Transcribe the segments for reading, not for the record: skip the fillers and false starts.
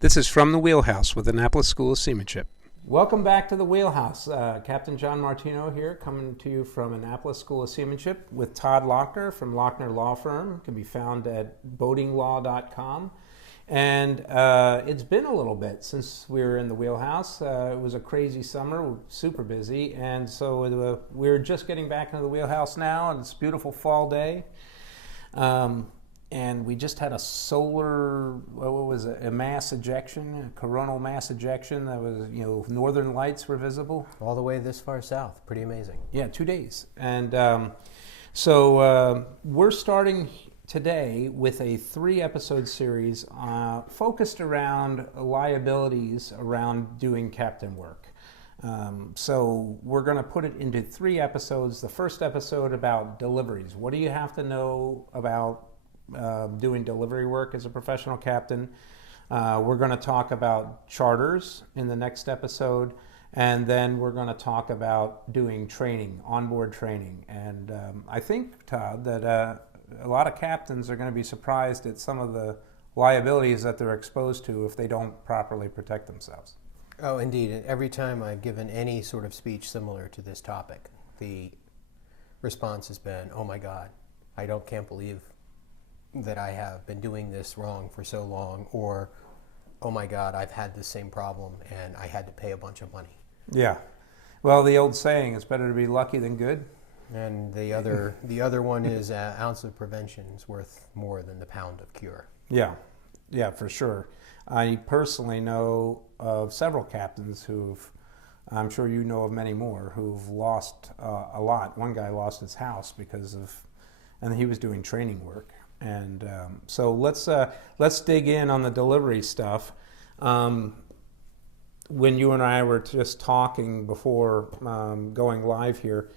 This is From the Wheelhouse with Annapolis School of Seamanship. Welcome back to the Wheelhouse. Captain John Martino here, coming to you from Annapolis School of Seamanship with Todd Lochner from Lochner Law Firm. Can be found at boatinglaw.com. And it's been a little bit since we were in the Wheelhouse. It was a crazy summer, super busy, and so we're just getting back into the Wheelhouse now, and it's a beautiful fall day. And we just had a solar, what was it, a mass ejection, a coronal mass ejection. That was, northern lights were visible. All the way this far south. Pretty amazing. Yeah, 2 days. And so we're starting today with a 3-episode series focused around liabilities around doing captain work. So we're going to put it into 3 episodes. The first episode about deliveries. What do you have to know about doing delivery work as a professional captain? We're going to talk about charters in the next episode, and then we're going to talk about doing training, onboard training. And I think, Todd, that a lot of captains are going to be surprised at some of the liabilities that they're exposed to if they don't properly protect themselves. Oh, indeed. And every time I've given any sort of speech similar to this topic, the response has been, "Oh my God, can't believe that I have been doing this wrong for so long," or, "Oh my God, I've had the same problem and I had to pay a bunch of money." Yeah. Well, the old saying, it's better to be lucky than good. And the other one is an ounce of prevention is worth more than the pound of cure. Yeah, for sure. I personally know of several captains I'm sure you know of many more, who've lost a lot. One guy lost his house and he was doing training work. And so let's dig in on the delivery stuff. When you and I were just talking before going live here,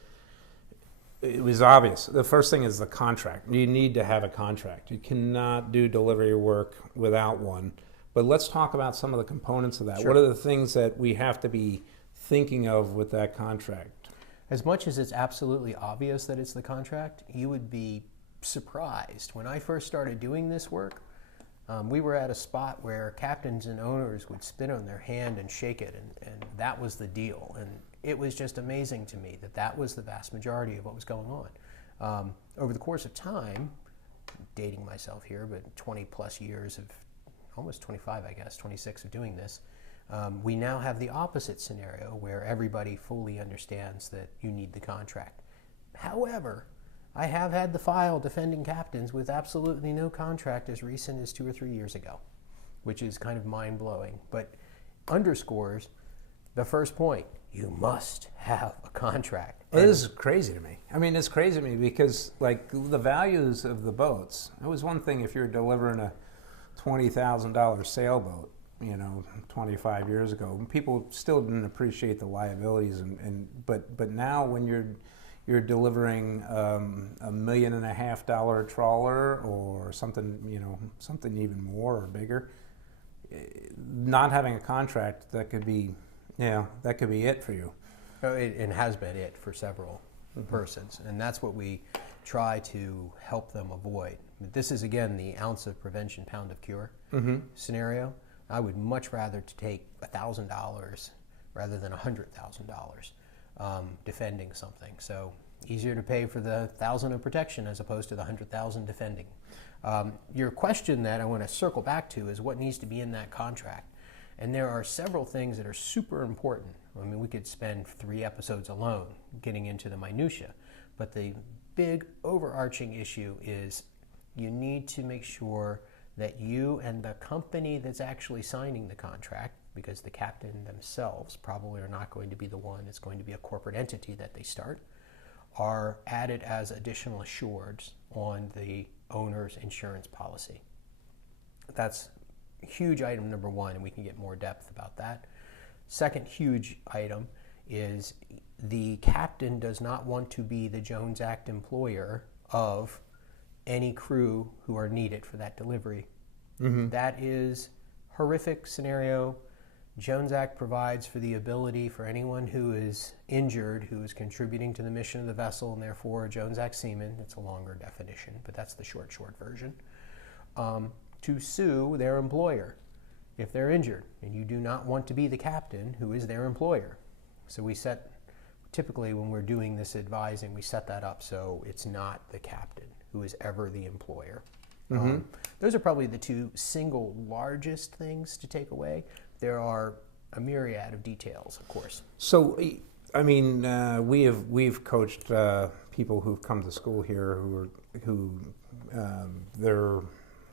it was obvious. The first thing is the contract. You need to have a contract. You cannot do delivery work without one. But let's talk about some of the components of that. Sure. What are the things that we have to be thinking of with that contract? As much as it's absolutely obvious that it's the contract, you would be surprised. When I first started doing this work, we were at a spot where captains and owners would spit on their hand and shake it, and that was the deal. And it was just amazing to me that was the vast majority of what was going on. Over the course of time, dating myself here, but 20 plus years of, almost 25 I guess, 26 of doing this, we now have the opposite scenario where everybody fully understands that you need the contract. However, I have had the file defending captains with absolutely no contract as recent as 2 or 3 years ago, which is kind of mind-blowing, but underscores the first point. You must have a contract. Well, this is crazy to me. I mean, it's crazy to me because, like, the values of the boats, it was one thing if you're delivering a $20,000 sailboat, 25 years ago. People still didn't appreciate the liabilities, but now when you're delivering $1.5 million trawler or something, something even more or bigger. Not having a contract, that could be it for you. It has been it for several persons, and that's what we try to help them avoid. This is, again, the ounce of prevention, pound of cure scenario. I would much rather to take $1,000 rather than $100,000. Defending something. So easier to pay for the $1,000 of protection as opposed to the $100,000 defending. Your question that I want to circle back to is what needs to be in that contract. And there are several things that are super important. I mean, we could spend 3 episodes alone getting into the minutia, but the big overarching issue is you need to make sure that you and the company that's actually signing the contract, because the captain themselves probably are not going to be the one, it's going to be a corporate entity that they start, are added as additional assureds on the owner's insurance policy. That's huge item number 1, and we can get more depth about that. Second huge item is the captain does not want to be the Jones Act employer of any crew who are needed for that delivery. That is horrific scenario. Jones Act provides for the ability for anyone who is injured, who is contributing to the mission of the vessel, and therefore a Jones Act seaman, it's a longer definition, but that's the short version, to sue their employer. if they're injured and you do not want to be the captain who is their employer. So we set, typically when we're doing this advising, we set that up so it's not the captain who is ever the employer. Those are probably the two single largest things to take away. There are a myriad of details, of course. So, I mean, we've coached people who've come to school here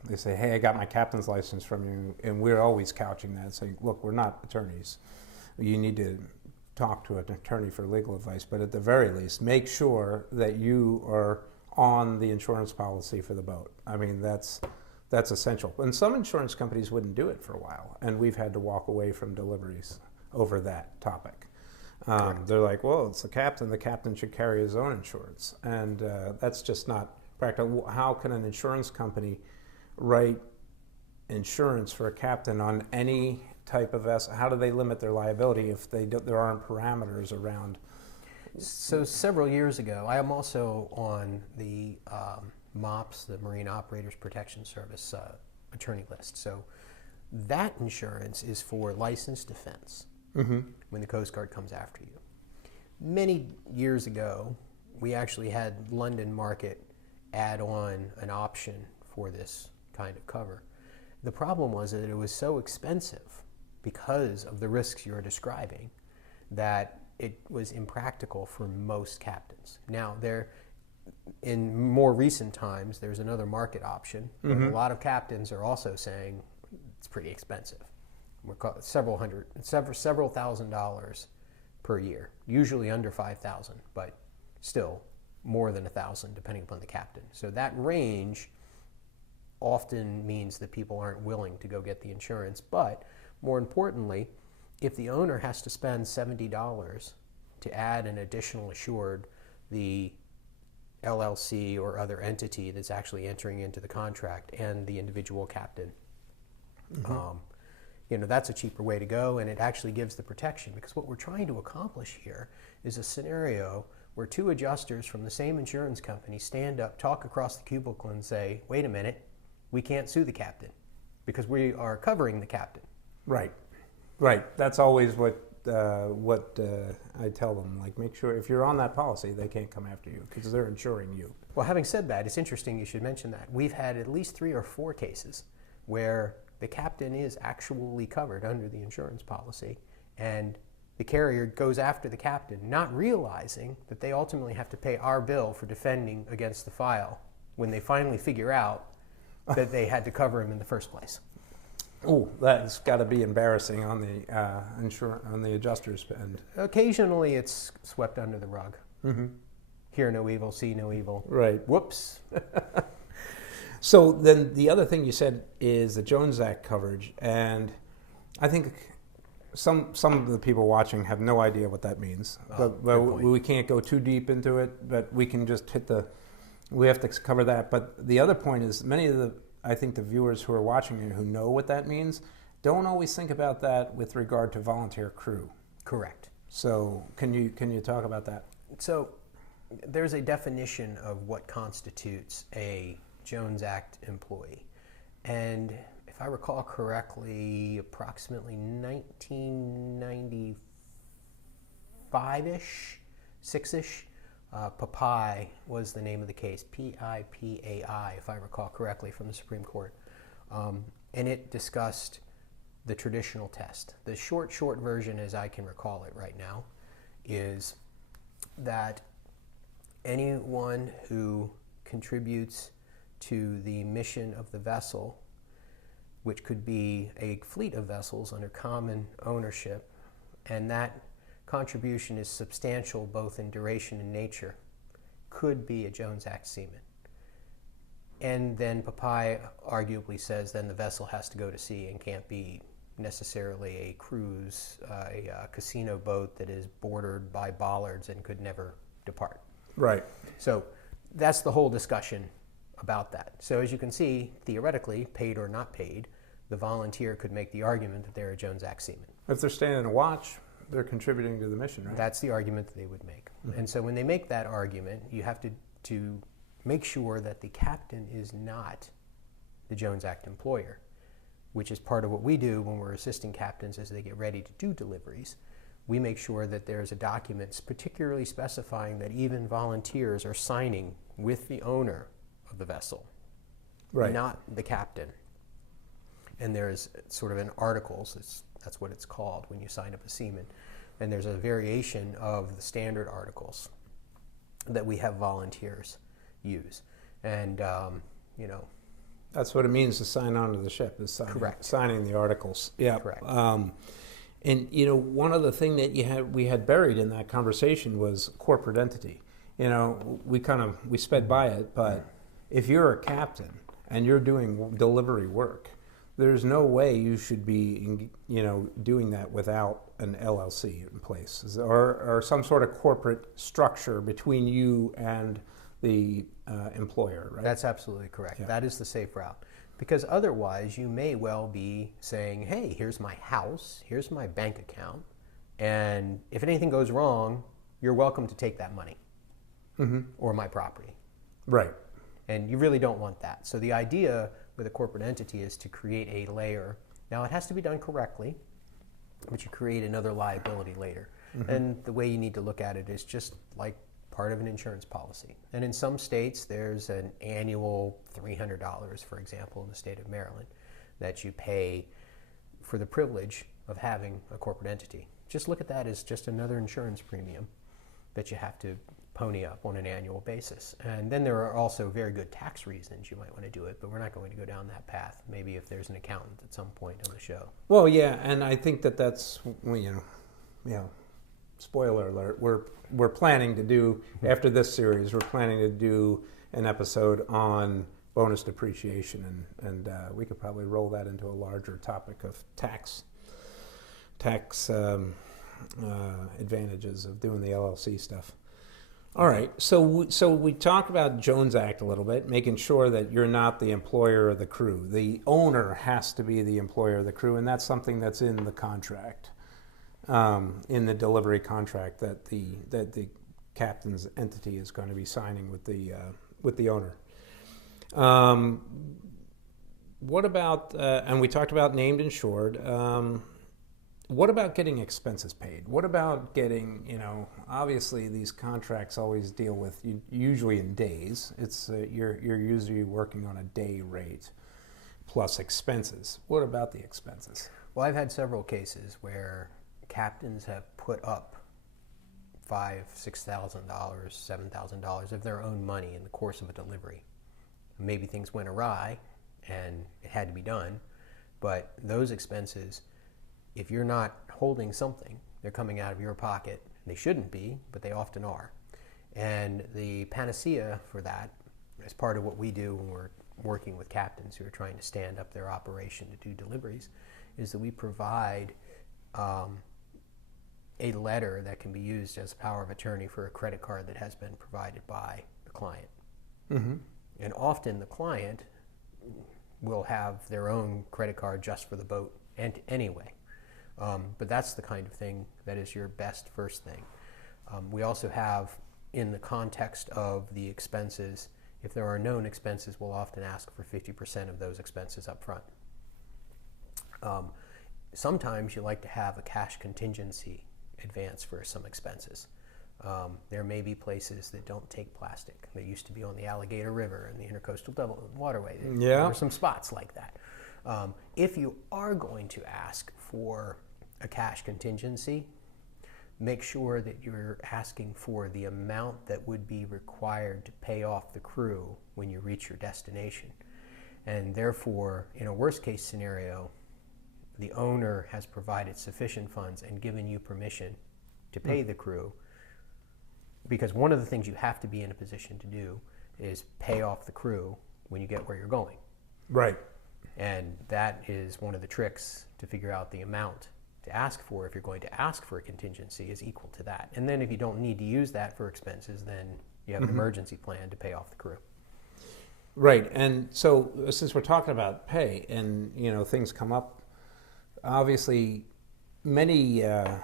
they say, hey, I got my captain's license from you, and we're always couching that, saying, look, we're not attorneys. You need to talk to an attorney for legal advice, but at the very least, make sure that you are on the insurance policy for the boat. I mean, that's essential. And some insurance companies wouldn't do it for a while, and we've had to walk away from deliveries over that topic. They're like, well, it's the captain should carry his own insurance, and that's just not practical. How can an insurance company write insurance for a captain on any type of vessel? How do they limit their liability if there aren't parameters around? So several years ago, I am also on the MOPS, the Marine Operators Protection Service attorney list. So that insurance is for licensed defense when the Coast Guard comes after you. Many years ago, we actually had London Market add on an option for this kind of cover. The problem was that it was so expensive because of the risks you're describing that it was impractical for most captains. Now, in more recent times, there's another market option, but a lot of captains are also saying it's pretty expensive. We're several $1,000s per year, usually under 5,000, but still more than 1,000 depending upon the captain. So that range often means that people aren't willing to go get the insurance, but more importantly, if the owner has to spend $70 to add an additional assured, the LLC or other entity that's actually entering into the contract and the individual captain, that's a cheaper way to go, and it actually gives the protection, because what we're trying to accomplish here is a scenario where two adjusters from the same insurance company stand up, talk across the cubicle, and say, wait a minute, we can't sue the captain because we are covering the captain. Right. That's always what I tell them. Like, make sure if you're on that policy, they can't come after you because they're insuring you. Well, having said that, it's interesting you should mention that. We've had at least 3 or 4 cases where the captain is actually covered under the insurance policy, and the carrier goes after the captain, not realizing that they ultimately have to pay our bill for defending against the file when they finally figure out that they had to cover him in the first place. Oh, that's got to be embarrassing on the on the adjuster's end. Occasionally, it's swept under the rug. Hear no evil, see no evil. Right. Whoops. So then the other thing you said is the Jones Act coverage, and I think some of the people watching have no idea what that means. But we can't go too deep into it, but we can just we have to cover that. But the other point is I think the viewers who are watching it who know what that means don't always think about that with regard to volunteer crew. Correct. So can you talk about that? So there's a definition of what constitutes a Jones Act employee. And if I recall correctly, approximately 1995-ish, 6-ish, PAPI was the name of the case, P-I-P-A-I, if I recall correctly, from the Supreme Court. And it discussed the traditional test. The short version, as I can recall it right now, is that anyone who contributes to the mission of the vessel, which could be a fleet of vessels under common ownership, and that contribution is substantial both in duration and nature, could be a Jones Act seaman. And then PAPI arguably says then the vessel has to go to sea and can't be necessarily a cruise, a casino boat that is bordered by bollards and could never depart. Right. So that's the whole discussion about that. So as you can see, theoretically, paid or not paid, the volunteer could make the argument that they're a Jones Act seaman. If they're staying in a watch, they're contributing to the mission, right? That's the argument that they would make. And so when they make that argument, you have to make sure that the captain is not the Jones Act employer. which is part of what we do when we're assisting captains as they get ready to do deliveries. We make sure that there's a document particularly specifying that even volunteers are signing with the owner of the vessel, Right. not the captain. And there's sort of an articles, that's what it's called when you sign up a seaman. And there's a variation of the standard articles that we have volunteers use. And, you know. That's what it means to sign on to the ship, is signing the articles. Yeah. Correct. And, you know, one other thing that we had buried in that conversation was corporate entity. You know, we sped by it, but if you're a captain and you're doing delivery work, there's no way you should be, you know, doing that without an LLC in place or some sort of corporate structure between you and the employer, right? That's absolutely correct. Yeah. That is the safe route. Because otherwise, you may well be saying, hey, here's my house, here's my bank account, and if anything goes wrong, you're welcome to take that money or my property. Right. And you really don't want that. So the idea with a corporate entity is to create a layer. Now, it has to be done correctly, but you create another liability later. And the way you need to look at it is just like part of an insurance policy. And in some states, there's an annual $300, for example, in the state of Maryland, that you pay for the privilege of having a corporate entity. Just look at that as just another insurance premium that you have to pony up on an annual basis. And then there are also very good tax reasons you might want to do it, but we're not going to go down that path. Maybe if there's an accountant at some point on the show. Well, yeah, and I think that's, you know, spoiler alert, we're planning to do, after this series, we're planning to do an episode on bonus depreciation, and we could probably roll that into a larger topic of tax advantages of doing the LLC stuff. All right, so we talked about Jones Act a little bit, making sure that you're not the employer of the crew. The owner has to be the employer of the crew, and that's something that's in the contract, in the delivery contract that the captain's entity is going to be signing with the owner. What about, and we talked about named insured. What about getting expenses paid? What about getting, you know, obviously these contracts always deal with, usually in days. It's you're usually working on a day rate plus expenses. What about the expenses? Well, I've had several cases where captains have put up $5,000, $6,000, $7,000 of their own money in the course of a delivery. Maybe things went awry and it had to be done, but those expenses, if you're not holding something, they're coming out of your pocket. They shouldn't be, but they often are. And the panacea for that, as part of what we do when we're working with captains who are trying to stand up their operation to do deliveries, is that we provide a letter that can be used as a power of attorney for a credit card that has been provided by the client. And often the client will have their own credit card just for the boat and anyway. But that's the kind of thing that is your best first thing. We also have, in the context of the expenses, if there are known expenses, we'll often ask for 50% of those expenses up front. Sometimes you like to have a cash contingency advance for some expenses. There may be places that don't take plastic. They used to be on the Alligator River and the Intercoastal Waterway. There are some spots like that. If you are going to ask for a cash contingency, make sure that you're asking for the amount that would be required to pay off the crew when you reach your destination. And therefore, in a worst case scenario, the owner has provided sufficient funds and given you permission to pay the crew, because one of the things you have to be in a position to do is pay off the crew when you get where you're going. Right. And that is one of the tricks to figure out the amount to ask for. If you're going to ask for a contingency, is equal to that. And then if you don't need to use that for expenses, then you have an emergency plan to pay off the crew. Right. And so since we're talking about pay and, you know, things come up, obviously many of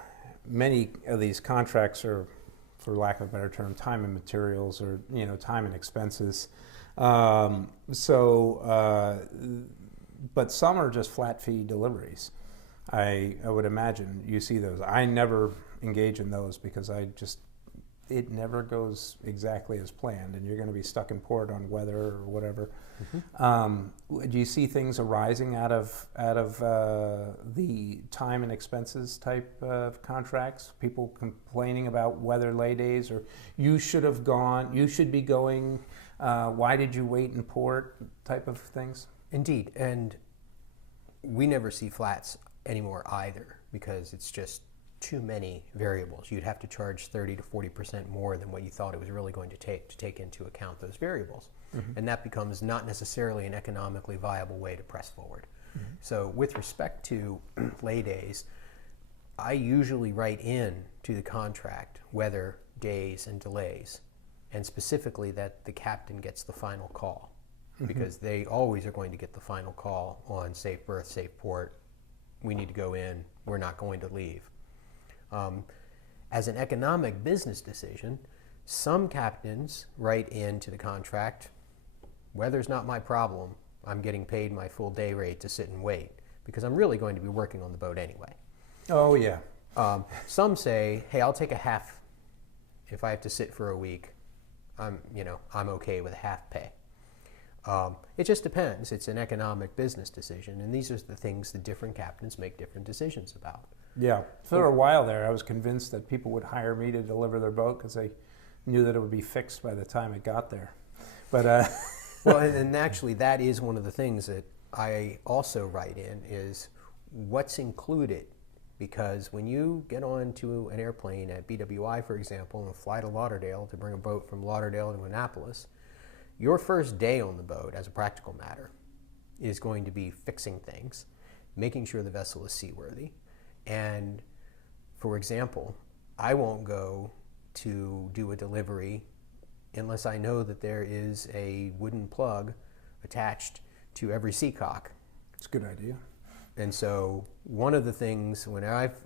these contracts are, for lack of a better term, time and materials, or, you know, time and expenses. but some are just flat fee deliveries. I would imagine you see those. I never engage in those because it never goes exactly as planned, and you're going to be stuck in port on weather or whatever. Do you see things arising out of the time and expenses type of contracts? People complaining about weather lay days, or you should have gone, you should be going, why did you wait in port type of things? Indeed, and we never see flats anymore either because it's just too many variables. You'd have to charge 30 to 40% more than what you thought it was really going to take into account those variables. And that becomes not necessarily an economically viable way to press forward. So with respect to lay days, I usually write in to the contract weather, days, and delays, and specifically that the captain gets the final call, because they always are going to get the final call on safe berth, safe port, we need to go in, we're not going to leave. As an economic business decision, some captains write into the contract, weather's not my problem, I'm getting paid my full day rate to sit and wait, because I'm really going to be working on the boat anyway. Oh, yeah. Some say, hey, I'll take a half if I have to sit for a week. I'm okay with a half pay. It just depends. It's an economic business decision, and these are the things that different captains make different decisions about. Yeah. For a while there, I was convinced that people would hire me to deliver their boat because they knew that it would be fixed by the time it got there. But well, and actually, that is one of the things that I also write in is what's included. Because when you get onto an airplane at BWI, for example, and fly to Lauderdale to bring a boat from Lauderdale to Annapolis, your first day on the boat, as a practical matter, is going to be fixing things, making sure the vessel is seaworthy. And, for example, I won't go to do a delivery unless I know that there is a wooden plug attached to every seacock. it's a good idea. And so one of the things, when I've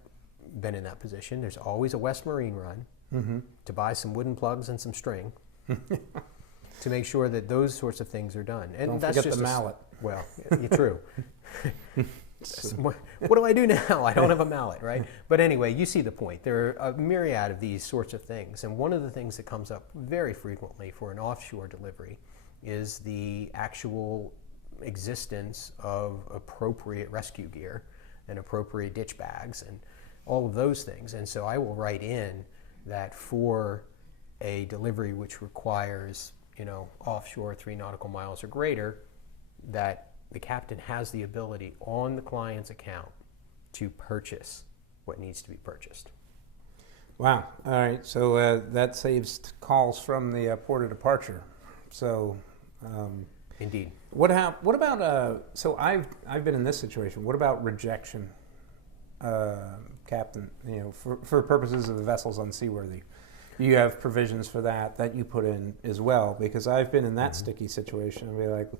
been in that position, there's always a West Marine run to buy some wooden plugs and some string to make sure that those sorts of things are done. And Don't that's forget just the mallet. Well, true. What do I do now? I don't have a mallet, right? But anyway, you see the point. There are a myriad of these sorts of things. And one of the things that comes up very frequently for an offshore delivery is the actual existence of appropriate rescue gear and appropriate ditch bags and all of those things. And so I will write in that for a delivery which requires, offshore 3 nautical miles or greater, that the captain has the ability on the client's account to purchase what needs to be purchased. Wow. All right. So that saves calls from the port of departure. So Indeed. what about so I've been in this situation. What about rejection, captain? For purposes of the vessel's unseaworthy, you have provisions for that you put in as well, because I've been in that sticky situation. I'd be like,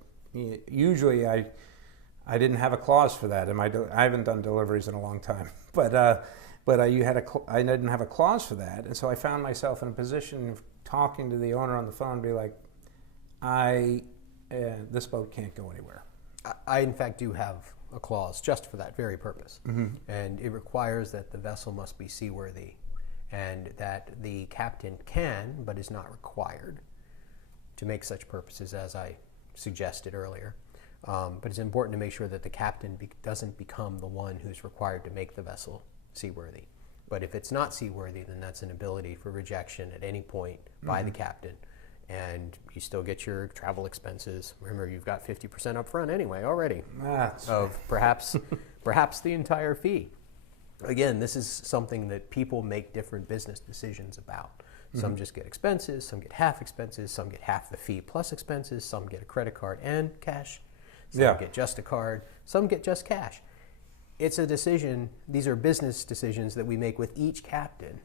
usually I didn't have a clause for that. I haven't done deliveries in a long time, but I didn't have a clause for that, and so I found myself in a position of talking to the owner on the phone, and be like, this boat can't go anywhere. I in fact do have a clause just for that very purpose, and it requires that the vessel must be seaworthy, and that the captain can, but is not required, to make such purposes as I suggested earlier. But it's important to make sure that the captain doesn't become the one who's required to make the vessel seaworthy. But if it's not seaworthy, then that's an ability for rejection at any point by the captain. And you still get your travel expenses. Remember, you've got 50% up front anyway already of perhaps the entire fee. Again, this is something that people make different business decisions about. Some just get expenses, some get half expenses, some get half the fee plus expenses, some get a credit card and cash, some get just a card, some get just cash. It's a decision, these are business decisions that we make with each captain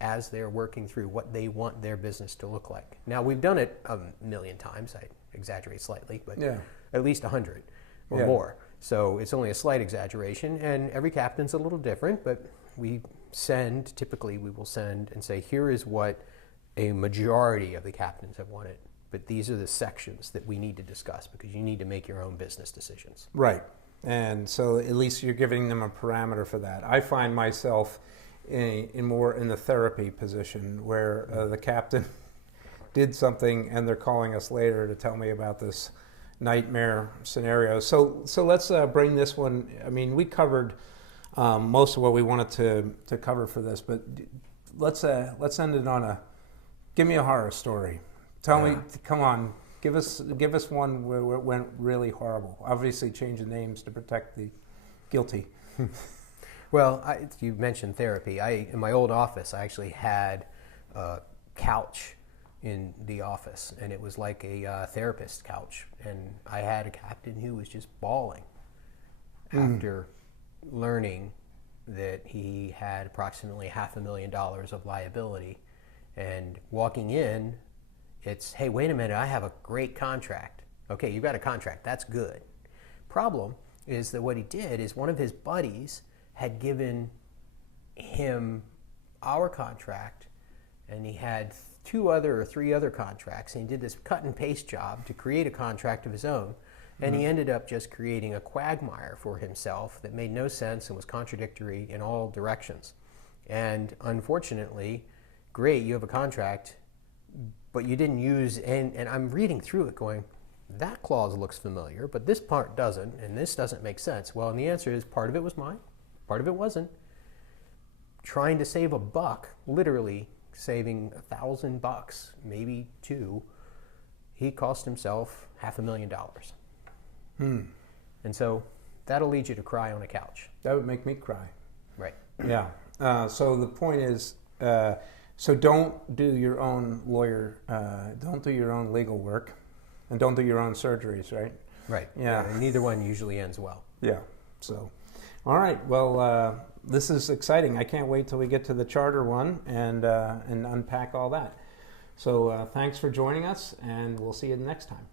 as they're working through what they want their business to look like. Now, we've done it a million times, I exaggerate slightly, but at least 100 or more. So it's only a slight exaggeration, and every captain's a little different, but typically we will send and say, here is what a majority of the captains have wanted but these are the sections that we need to discuss because you need to make your own business decisions. Right. And so at least you're giving them a parameter for that. I find myself in more in the therapy position where the captain did something and they're calling us later to tell me about this nightmare scenario. So let's bring this one. I mean, we covered most of what we wanted to cover for this, but let's end it on give me a horror story. Tell me, come on, give us one where it went really horrible. Obviously, change the names to protect the guilty. Well, you mentioned therapy. In my old office, I actually had a couch in the office, and it was like a therapist couch. And I had a captain who was just bawling after learning that he had approximately $500,000 of liability. And walking in, it's, hey, wait a minute, I have a great contract. Okay, you've got a contract, that's good. Problem is that what he did is one of his buddies had given him our contract, and he had 2 or 3 other contracts, and he did this cut and paste job to create a contract of his own, and he ended up just creating a quagmire for himself that made no sense and was contradictory in all directions. And unfortunately, great, you have a contract, but you didn't use, and I'm reading through it going, that clause looks familiar, but this part doesn't, and this doesn't make sense. Well, and the answer is part of it was mine, part of it wasn't. Trying to save $1, literally saving $1,000, maybe 2, he cost himself $500,000. And so that'll lead you to cry on a couch. That would make me cry. Right. Yeah. So the point is, so don't do your own don't do your own legal work, and don't do your own surgeries, right? Right. Yeah. And neither one usually ends well. Yeah. So, all right. Well, this is exciting. I can't wait till we get to the charter one and unpack all that. So thanks for joining us, and we'll see you next time.